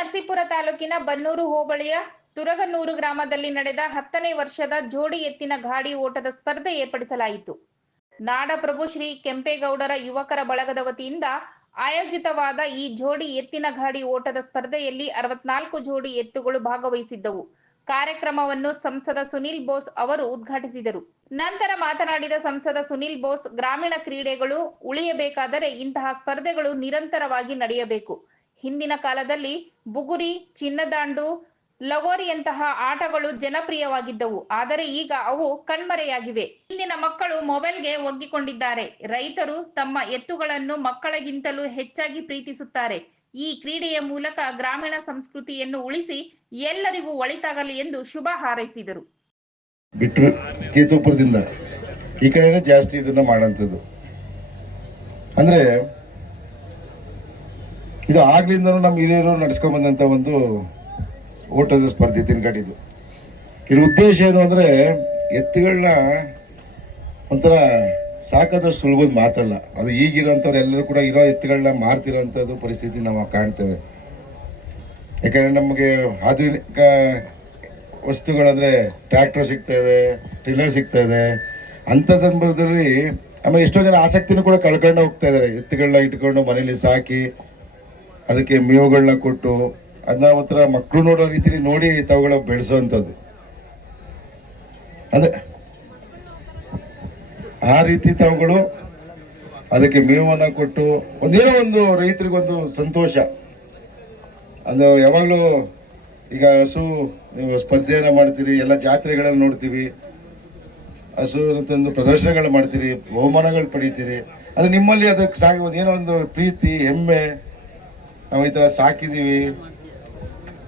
ನರಸೀಪುರ ತಾಲೂಕಿನ ಬನ್ನೂರು ಹೋಬಳಿಯ ತುರಗನೂರು ಗ್ರಾಮದಲ್ಲಿ ನಡೆದ ಹತ್ತನೇ ವರ್ಷದ ಜೋಡಿ ಎತ್ತಿನ ಗಾಡಿ ಓಟದ ಸ್ಪರ್ಧೆ ಏರ್ಪಡಿಸಲಾಯಿತು. ನಾಡಪ್ರಭು ಶ್ರೀ ಕೆಂಪೇಗೌಡರ ಯುವಕರ ಬಳಗದ ವತಿಯಿಂದ ಆಯೋಜಿತವಾದ ಈ ಜೋಡಿ ಎತ್ತಿನ ಗಾಡಿ ಓಟದ ಸ್ಪರ್ಧೆಯಲ್ಲಿ ಅರವತ್ನಾಲ್ಕು ಜೋಡಿ ಎತ್ತುಗಳು ಭಾಗವಹಿಸಿದ್ದವು. ಕಾರ್ಯಕ್ರಮವನ್ನು ಸಂಸದ ಸುನಿಲ್ ಬೋಸ್ ಅವರು ಉದ್ಘಾಟಿಸಿದರು. ನಂತರ ಮಾತನಾಡಿದ ಸಂಸದ ಸುನಿಲ್ ಬೋಸ್, ಗ್ರಾಮೀಣ ಕ್ರೀಡೆಗಳು ಉಳಿಯಬೇಕಾದರೆ ಇಂತಹ ಸ್ಪರ್ಧೆಗಳು ನಿರಂತರವಾಗಿ ನಡೆಯಬೇಕು. ಹಿಂದಿನ ಕಾಲದಲ್ಲಿ ಬುಗುರಿ, ಚಿನ್ನದಾಂಡು, ಲಗೋರಿಯಂತಹ ಆಟಗಳು ಜನಪ್ರಿಯವಾಗಿದ್ದವು. ಆದರೆ ಈಗ ಅವು ಕಣ್ಮರೆಯಾಗಿವೆ. ಇಂದಿನ ಮಕ್ಕಳು ಮೊಬೈಲ್ಗೆ ಒಗ್ಗಿಕೊಂಡಿದ್ದಾರೆ. ರೈತರು ತಮ್ಮ ಎತ್ತುಗಳನ್ನು ಮಕ್ಕಳಿಗಿಂತಲೂ ಹೆಚ್ಚಾಗಿ ಪ್ರೀತಿಸುತ್ತಾರೆ. ಈ ಕ್ರೀಡೆಯ ಮೂಲಕ ಗ್ರಾಮೀಣ ಸಂಸ್ಕೃತಿಯನ್ನು ಉಳಿಸಿ ಎಲ್ಲರಿಗೂ ಒಳಿತಾಗಲಿ ಎಂದು ಶುಭ ಹಾರೈಸಿದರು. ಕೇತುಪುರದಿಂದ ಈ ಜಾಸ್ತಿ ಇದನ್ನ ಮಾಡುವಂತದ್ದು ಅಂದ್ರೆ ಇದು ಆಗ್ಲಿಂದನೂ ನಮ್ಮ ಹಿರಿಯರು ನಡ್ಸ್ಕೊಂಡ್ ಬಂದಂತ ಒಂದು ಓಟದ ಸ್ಪರ್ಧೆ ತಿನ್ಕಟ್ಟಿದ್ದು. ಇದ್ರ ಉದ್ದೇಶ ಏನು ಅಂದ್ರೆ ಎತ್ತುಗಳನ್ನ ಒಂಥರ ಸಾಕೋದಷ್ಟು ಸುಲಭದ ಮಾತಲ್ಲ. ಅದು ಈಗಿರೋಂಥವ್ರು ಎಲ್ಲರೂ ಕೂಡ ಇರೋ ಎತ್ತುಗಳನ್ನ ಮಾರ್ತಿರೋಂಥದ್ದು ಪರಿಸ್ಥಿತಿ ನಾವು ಕಾಣ್ತೇವೆ. ಯಾಕಂದ್ರೆ ನಮಗೆ ಆಧುನಿಕ ವಸ್ತುಗಳಂದರೆ ಟ್ರ್ಯಾಕ್ಟರ್ ಸಿಗ್ತಾ ಇದೆ ಟ್ರಿಲ್ಲರ್ ಸಿಗ್ತಾ ಇದೆ. ಅಂಥ ಸಂದರ್ಭದಲ್ಲಿ ಆಮೇಲೆ ಎಷ್ಟೋ ಜನ ಆಸಕ್ತಿನೂ ಕೂಡ ಕಳ್ಕೊಂಡು ಹೋಗ್ತಾ ಇದ್ದಾರೆ ಎತ್ತುಗಳನ್ನ ಇಟ್ಕೊಂಡು ಮನೇಲಿ ಸಾಕಿ ಅದಕ್ಕೆ ಮೇವುಗಳನ್ನ ಕೊಟ್ಟು ಅದನ್ನ ಒಂಥರ ಮಕ್ಕಳು ನೋಡೋ ರೀತಿಲಿ ನೋಡಿ ತಾವುಗಳ ಬೆಳೆಸೋವಂಥದ್ದು ಅದೇ ಆ ರೀತಿ ತಾವುಗಳು ಅದಕ್ಕೆ ಮೇವನ್ನ ಕೊಟ್ಟು ಒಂದೇನೋ ಒಂದು ರೈತರಿಗೊಂದು ಸಂತೋಷ. ಅದು ಯಾವಾಗಲೂ ಈಗ ಹಸು ನೀವು ಸ್ಪರ್ಧೆಯನ್ನ ಮಾಡ್ತೀರಿ, ಎಲ್ಲ ಜಾತ್ರೆಗಳನ್ನ ನೋಡ್ತೀವಿ. ಹಸು ತಂದು ಪ್ರದರ್ಶನಗಳು ಮಾಡ್ತೀರಿ ಬಹುಮಾನಗಳು ಪಡಿತೀರಿ. ಅದು ನಿಮ್ಮಲ್ಲಿ ಅದಕ್ಕೆ ಸಾಗಿ ಏನೋ ಒಂದು ಪ್ರೀತಿ, ಹೆಮ್ಮೆ ನಾವು ಈ ಥರ ಸಾಕಿದ್ದೀವಿ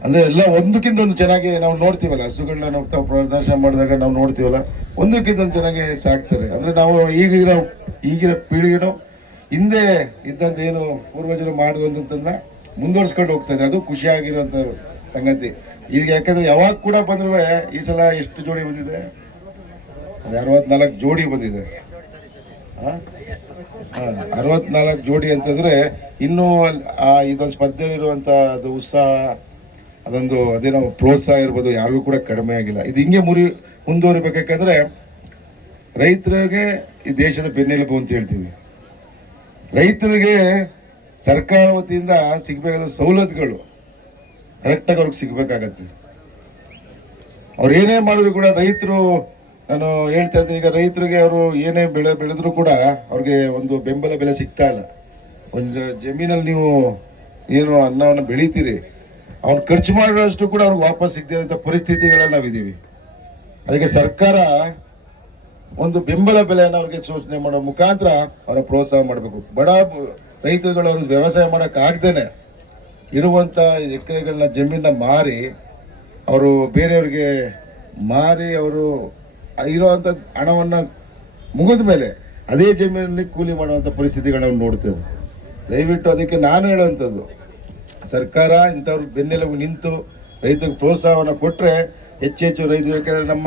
ಅಂದ್ರೆ ಎಲ್ಲ ಒಂದಕ್ಕಿಂತ ಒಂದು ಚೆನ್ನಾಗಿ ನಾವು ನೋಡ್ತೀವಲ್ಲ, ಹಸುಗಳನ್ನ ನಾವು ಪ್ರದರ್ಶನ ಮಾಡಿದಾಗ ನಾವು ನೋಡ್ತೀವಲ್ಲ, ಒಂದಕ್ಕಿಂತ ಒಂದು ಚೆನ್ನಾಗಿ ಸಾಕ್ತಾರೆ. ಅಂದ್ರೆ ನಾವು ಈಗಿರೋ ಈಗಿನ ಪೀಳಿಗೆನೂ, ಹಿಂದೆ ಇದ್ದಂತ ಏನು ಪೂರ್ವಜರು ಮಾಡಿದಂತನ್ನ ಮುಂದುವರ್ಸ್ಕೊಂಡು ಹೋಗ್ತಾ ಅದು ಖುಷಿಯಾಗಿರುವಂಥ ಸಂಗತಿ. ಈಗ ಯಾಕಂದ್ರೆ ಯಾವಾಗ ಕೂಡ ಬಂದ್ರೂ ಈ ಸಲ ಎಷ್ಟು ಜೋಡಿ ಬಂದಿದೆ? ಅರವತ್ನಾಲ್ಕು ಜೋಡಿ ಬಂದಿದೆ. ಅರವತ್ನಾಲ್ಕು ಜೋಡಿ ಅಂತಂದ್ರೆ ಇನ್ನೂ ಆ ಇದೊಂದು ಸ್ಪರ್ಧೆಯಲ್ಲಿರುವಂತ ಅದು ಉತ್ಸಾಹ, ಅದೊಂದು ಅದೇನೋ ಪ್ರೋತ್ಸಾಹ ಇರ್ಬೋದು, ಯಾರಿಗೂ ಕೂಡ ಕಡಿಮೆ ಆಗಿಲ್ಲ. ಇದು ಹಿಂಗೆ ಮುರಿ ಮುಂದುವರಿಬೇಕಂದ್ರೆ ರೈತರಿಗೆ ಈ ದೇಶದ ಬೆನ್ನೆಲುಬು ಅಂತ ಹೇಳ್ತೀವಿ. ರೈತರಿಗೆ ಸರ್ಕಾರ ವತಿಯಿಂದ ಸಿಗಬೇಕಾದ ಸವಲತ್ತುಗಳು ಕರೆಕ್ಟಾಗಿ ಅವ್ರಿಗೆ ಸಿಗಬೇಕಾಗತ್ತೆ. ಅವ್ರು ಏನೇ ಮಾಡಿದ್ರು ಕೂಡ ರೈತರು ನಾನು ಹೇಳ್ತಾ ಇರ್ತೀನಿ, ಈಗ ರೈತರಿಗೆ ಅವರು ಏನೇ ಬೆಳೆ ಬೆಳೆದ್ರು ಕೂಡ ಅವ್ರಿಗೆ ಒಂದು ಬೆಂಬಲ ಬೆಲೆ ಸಿಗ್ತಾ ಇಲ್ಲ. ಒಂದು ಜಮೀನಲ್ಲಿ ನೀವು ಏನು ಅನ್ನವನ್ನು ಬೆಳಿತೀರಿ, ಅವ್ನು ಖರ್ಚು ಮಾಡೋಷ್ಟು ಕೂಡ ಅವ್ರಿಗೆ ವಾಪಸ್ ಸಿಗದೇ ಇರೋಂಥ ಪರಿಸ್ಥಿತಿಗಳಲ್ಲಿ ನಾವಿದ್ದೀವಿ. ಅದಕ್ಕೆ ಸರ್ಕಾರ ಒಂದು ಬೆಂಬಲ ಬೆಲೆಯನ್ನು ಅವ್ರಿಗೆ ಸೂಚನೆ ಮಾಡೋ ಮುಖಾಂತರ ಅವರ ಪ್ರೋತ್ಸಾಹ ಮಾಡಬೇಕು. ಬಡ ರೈತರುಗಳು ಅವ್ರಿಗೆ ವ್ಯವಸಾಯ ಮಾಡೋಕ್ಕಾಗ್ದೇನೆ ಇರುವಂಥ ಎಕರೆಗಳನ್ನ, ಜಮೀನನ್ನ ಮಾರಿ, ಅವರು ಬೇರೆಯವ್ರಿಗೆ ಮಾರಿ ಅವರು ಇರುವಂತ ಹಣವನ್ನ ಮುಗಿದ ಮೇಲೆ ಅದೇ ಜಮೀನಲ್ಲಿ ಕೂಲಿ ಮಾಡುವಂತ ಪರಿಸ್ಥಿತಿಗಳನ್ನು ನೋಡ್ತೇವೆ. ದಯವಿಟ್ಟು ಅದಕ್ಕೆ ನಾನು ಹೇಳುವಂಥದ್ದು, ಸರ್ಕಾರ ಇಂಥವ್ರು ಬೆನ್ನೆಲುಬು ನಿಂತು ರೈತರಿಗೆ ಪ್ರೋತ್ಸಾಹವನ್ನು ಕೊಟ್ಟರೆ ಹೆಚ್ಚು ಹೆಚ್ಚು ರೈತರು, ಯಾಕಂದ್ರೆ ನಮ್ಮ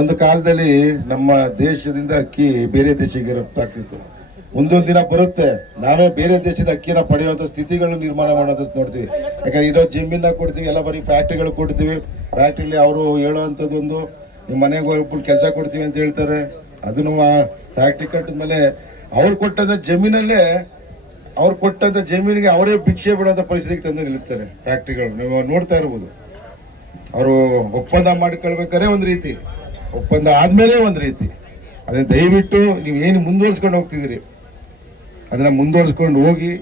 ಒಂದು ಕಾಲದಲ್ಲಿ ನಮ್ಮ ದೇಶದಿಂದ ಅಕ್ಕಿ ಬೇರೆ ದೇಶಕ್ಕೆ ರಫ್ತಾಗ್ತಿತ್ತು ಮುಂದೊಂದು ದಿನ ಬರುತ್ತೆ ನಾವೇ ಬೇರೆ ದೇಶದ ಅಕ್ಕಿನ ಪಡೆಯುವಂಥ ಸ್ಥಿತಿಗಳನ್ನು ನಿರ್ಮಾಣ ಮಾಡೋದು ನೋಡ್ತೀವಿ. ಯಾಕಂದ್ರೆ ಇರೋ ಜಮೀನ ಕೊಡ್ತೀವಿ, ಎಲ್ಲ ಬರೀ ಫ್ಯಾಕ್ಟ್ರಿಗಳು ಕೊಡ್ತೀವಿ. ಫ್ಯಾಕ್ಟ್ರಿಲಿ ಅವರು ಹೇಳುವಂಥದ್ದು ಒಂದು ನಿಮ್ಮ ಮನೆಗೆ ಹೋಗ್ಬಿಟ್ಟು ಕೆಲಸ ಕೊಡ್ತೀವಿ ಅಂತ ಹೇಳ್ತಾರೆ. ಅದನ್ನು ಫ್ಯಾಕ್ಟ್ರಿ ಕಟ್ಟಿದ್ಮೇಲೆ ಅವ್ರು ಕೊಟ್ಟಂತ ಜಮೀನಲ್ಲೇ ಅವ್ರು ಕೊಟ್ಟಂತ ಜಮೀನಿಗೆ ಅವರೇ ಭಿಕ್ಷೆ ಬಿಡುವಂತ ಪರಿಸ್ಥಿತಿಗೆ ತಂದು ನಿಲ್ಲಿಸ್ತಾರೆ ಫ್ಯಾಕ್ಟ್ರಿಗಳು ನೀವು ನೋಡ್ತಾ ಇರ್ಬೋದು. ಅವರು ಒಪ್ಪಂದ ಮಾಡ್ಕೊಳ್ಬೇಕಾದ್ರೆ ಒಂದು ರೀತಿ, ಒಪ್ಪಂದ ಆದ್ಮೇಲೆ ಒಂದು ರೀತಿ. ಅದನ್ನ ದಯವಿಟ್ಟು ನೀವು ಏನು ಮುಂದುವರ್ಸ್ಕೊಂಡು ಹೋಗ್ತಿದ್ದೀರಿ, ಅದನ್ನ ಮುಂದುವರ್ಸ್ಕೊಂಡು ಹೋಗಿ,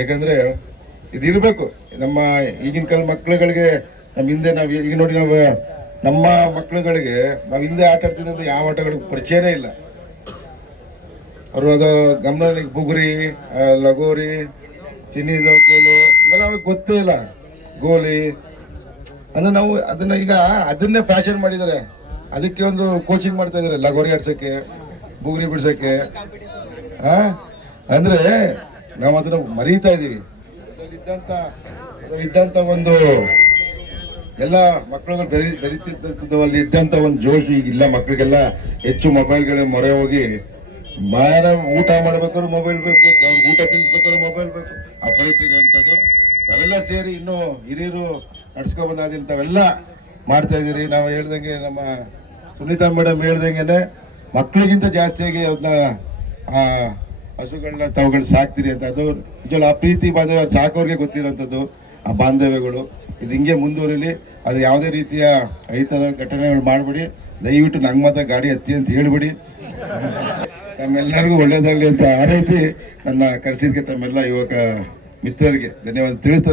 ಯಾಕಂದ್ರೆ ಇದಿರಬೇಕು. ನಮ್ಮ ಈಗಿನ ಕಾಲ ಮಕ್ಕಳುಗಳಿಗೆ ನಮ್ಮ ಹಿಂದೆ ನಾವು ಈಗ ನೋಡಿ ನಾವು ನಮ್ಮ ಮಕ್ಕಳುಗಳಿಗೆ ನಾವು ಹಿಂದೆ ಆಟ ಆಡ್ತಿದ್ದಂಥ ಯಾವ ಆಟಗಳಿಗೆ ಪರಿಚಯನೇ ಇಲ್ಲ. ಅವರು ಅದು ಗಮನಿಗೆ ಬುಗುರಿ ಲಗೋರಿ ಚಿನ್ನಿದ ಕೋಲು ಇವೆಲ್ಲ ಅವ್ರಿಗೆ ಗೊತ್ತೇ ಇಲ್ಲ. ಗೋಲಿ. ಅಂದ್ರೆ ನಾವು ಅದನ್ನ ಈಗ ಅದನ್ನೇ ಫ್ಯಾಷನ್ ಮಾಡಿದ್ದಾರೆ ಅದಕ್ಕೆ ಒಂದು ಕೋಚಿಂಗ್ ಮಾಡ್ತಾ ಇದ್ದಾರೆ ಲಗೋರಿ ಆಡ್ಸೋಕ್ಕೆ, ಬುಗುರಿ ಬಿಡ್ಸೋಕ್ಕೆ. ಹಾಂ ಅಂದ್ರೆ ನಾವು ಅದನ್ನ ಮರೀತಾ ಇದೀವಿ. ಇದ್ದಂತ ಅದ್ರಲ್ಲಿದ್ದಂತ ಒಂದು ಎಲ್ಲ ಮಕ್ಕಳುಗಳು ಬೆಳಿ ಬೆಳೀತಿದ್ದಂಥದ್ದು ಅಲ್ಲಿ ಇದ್ದಂತ ಒಂದು ಜೋಶ್ ಇಲ್ಲ ಮಕ್ಕಳಿಗೆಲ್ಲ. ಹೆಚ್ಚು ಮೊಬೈಲ್ಗಳ ಮೊರೆ ಹೋಗಿ ಮಾರ ಊಟ ಮಾಡ್ಬೇಕಾದ್ರೆ ಮೊಬೈಲ್ ಬೇಕು ಅವ್ರಿಗೆ ಊಟ ತಿನ್ಸ್ಬೇಕಾದ್ರೆ ಮೊಬೈಲ್ ಬೇಕು. ಆ ಪರಿಸ್ಥಿತಿ ಅಂತದ್ದು ತಾವೆಲ್ಲ ಸೇರಿ ಇನ್ನೂ ಹಿರಿಯರು ನಡ್ಸ್ಕೊ ಬಂದಾದಿಲ್ಲ ತಾವೆಲ್ಲ ಮಾಡ್ತಾ ಇದ್ದೀರಿ. ನಾವು ಹೇಳ್ದಂಗೆ ನಮ್ಮ ಸುನೀತಾ ಮೇಡಮ್ ಹೇಳ್ದಂಗೆ ಮಕ್ಕಳಿಗಿಂತ ಜಾಸ್ತಿಯಾಗಿ ಆ, ಹಸುಗಳನ್ನ ತಾವುಗಳು ಸಾಕ್ತೀರಿ ಅಂತ. ಅದು ನಿಜವಲ್ಲ ಆ ಪ್ರೀತಿ ಬಾಂಧವ್ಯ ಸಾಕೋರಿಗೆ ಗೊತ್ತಿರೋಂಥದ್ದು, ಆ ಬಾಂಧವ್ಯಗಳು. ಇದು ಹಿಂಗೆ ಮುಂದುವರಿಲಿ, ಅದು ಯಾವುದೇ ರೀತಿಯ ಐತರ ಘಟನೆಗಳು ಮಾಡಬೇಡಿ. ದಯವಿಟ್ಟು ನಂಗೆ ಮಾತ್ರ ಗಾಡಿ ಹತ್ತಿ ಅಂತ ಹೇಳಿಬಿಡಿ. ತಮ್ಮೆಲ್ಲರಿಗೂ ಒಳ್ಳೇದಾಗಲಿ ಅಂತ ಹಾರೈಸಿ ನನ್ನ ಕರೆಸಿದ್ದಕ್ಕೆ ತಮ್ಮೆಲ್ಲ ಯುವಕ ಮಿತ್ರರಿಗೆ ಧನ್ಯವಾದ ತಿಳಿಸ್ತಾರೆ